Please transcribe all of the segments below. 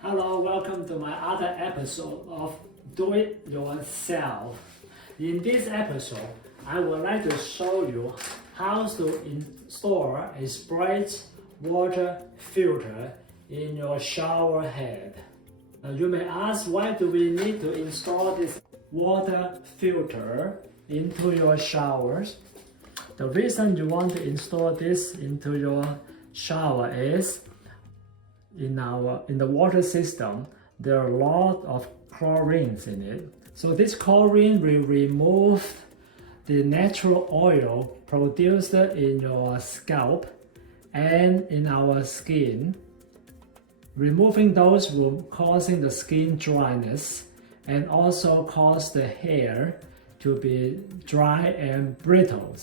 Hello, welcome to my other episode of Do It Yourself. In this episode, I would like to show you how to install a Sprite water filter in your shower head. Now you may ask, why do we need to install this water filter into your showers? The reason you want to install this into your shower is in the water system, there are a lot of chlorines in it. So this chlorine will remove the natural oil produced in your scalp and in our skin. Removing those will causing the skin dryness and also cause the hair to be dry and brittle.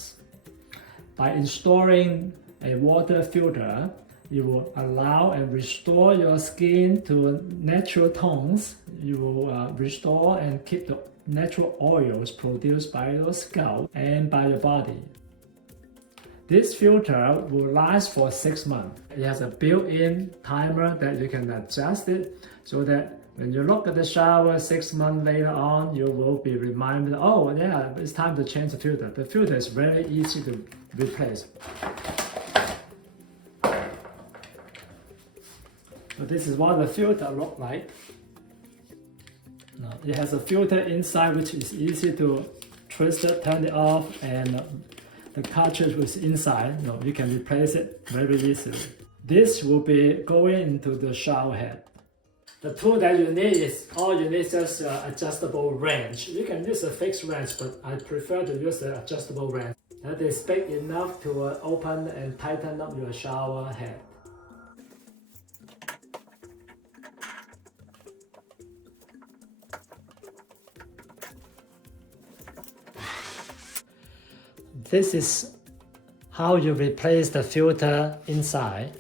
By installing a water filter, it will allow and restore your skin to natural tones. You will restore and keep the natural oils produced by your scalp and by your body. This filter will last for 6 months. It has a built-in timer that you can adjust it so that when you look at the shower 6 months later on, you will be reminded, oh yeah, it's time to change the filter. The filter is very easy to replace. So this is what the filter looks like. Now, it has a filter inside which is easy to twist it, turn it off, and the cartridge is inside. You can replace it very easily. This will be going into the shower head. The tool that you need is, all you need is just an adjustable wrench. You can use a fixed wrench, but I prefer to use an adjustable wrench. That is big enough to open and tighten up your shower head. This is how you replace the filter inside.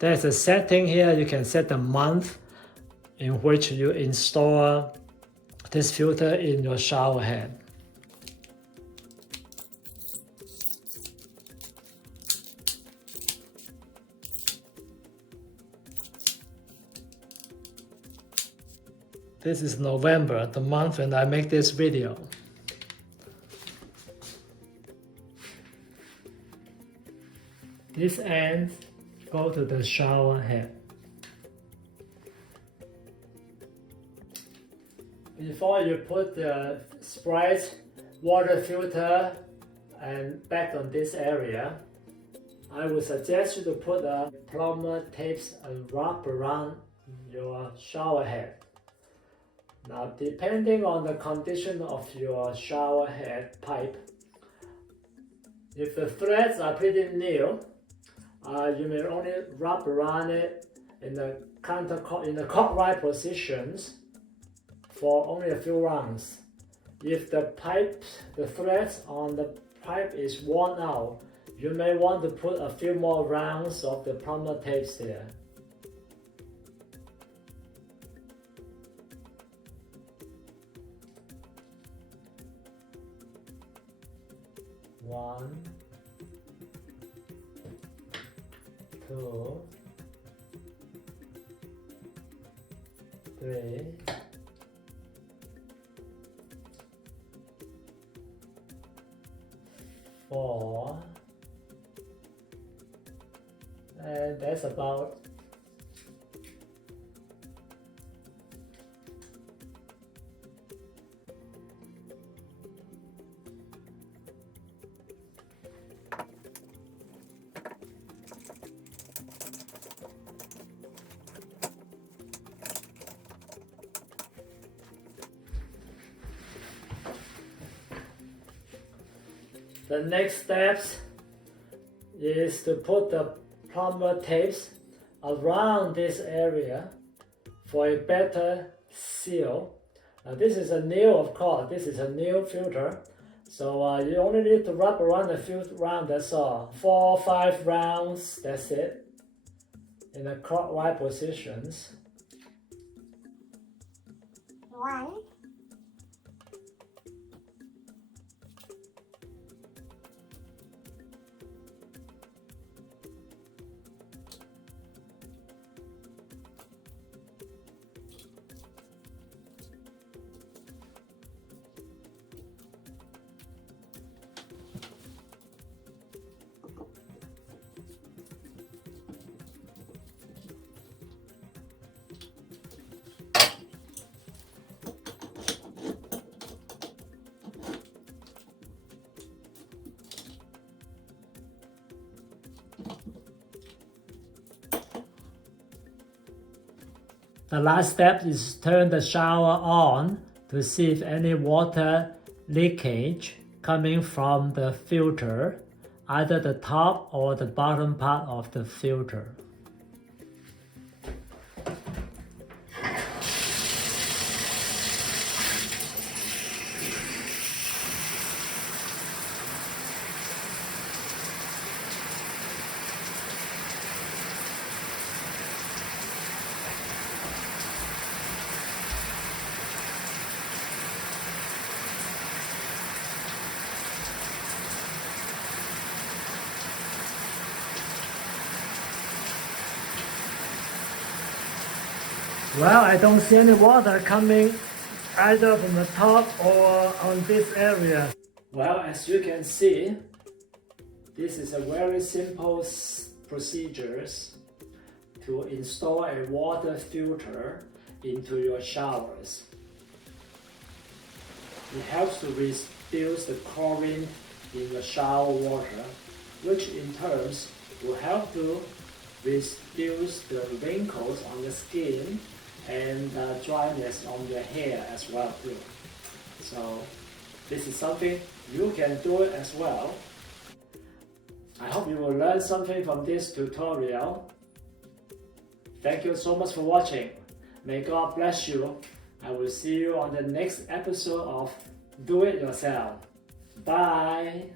There's a setting here. You can set the month in which you install this filter in your shower head. This is November, the month when I make this video. This end go to the shower head. Before you put the Sprite water filter and back on this area, I would suggest you to put a plumber tapes and wrap around your shower head. Now, depending on the condition of your shower head pipe, if the threads are pretty new, you may only wrap around it in the clockwise positions for only a few rounds. If the threads on the pipe is worn out, you may want to put a few more rounds of the plumber tapes there. One, 2, 3, 4, and that's about. The next steps is to put the plumber tapes around this area for a better seal. This is a new, of course, this is a new filter. So you only need to wrap around a few rounds, that's all. 4 or 5 rounds, that's it. In the clockwise positions. 1. The last step is turn the shower on to see if any water leakage coming from the filter, either the top or the bottom part of the filter. Well, I don't see any water coming either from the top or on this area. Well, as you can see, this is a very simple procedures to install a water filter into your showers. It helps to reduce the chlorine in the shower water, which in turn will help to reduce the wrinkles on the skin and dryness on your hair as well too. So this is something you can do it as well. I hope you will learn something from this tutorial. Thank you so much for watching. May God bless you. I will see you on the next episode of Do It Yourself. Bye.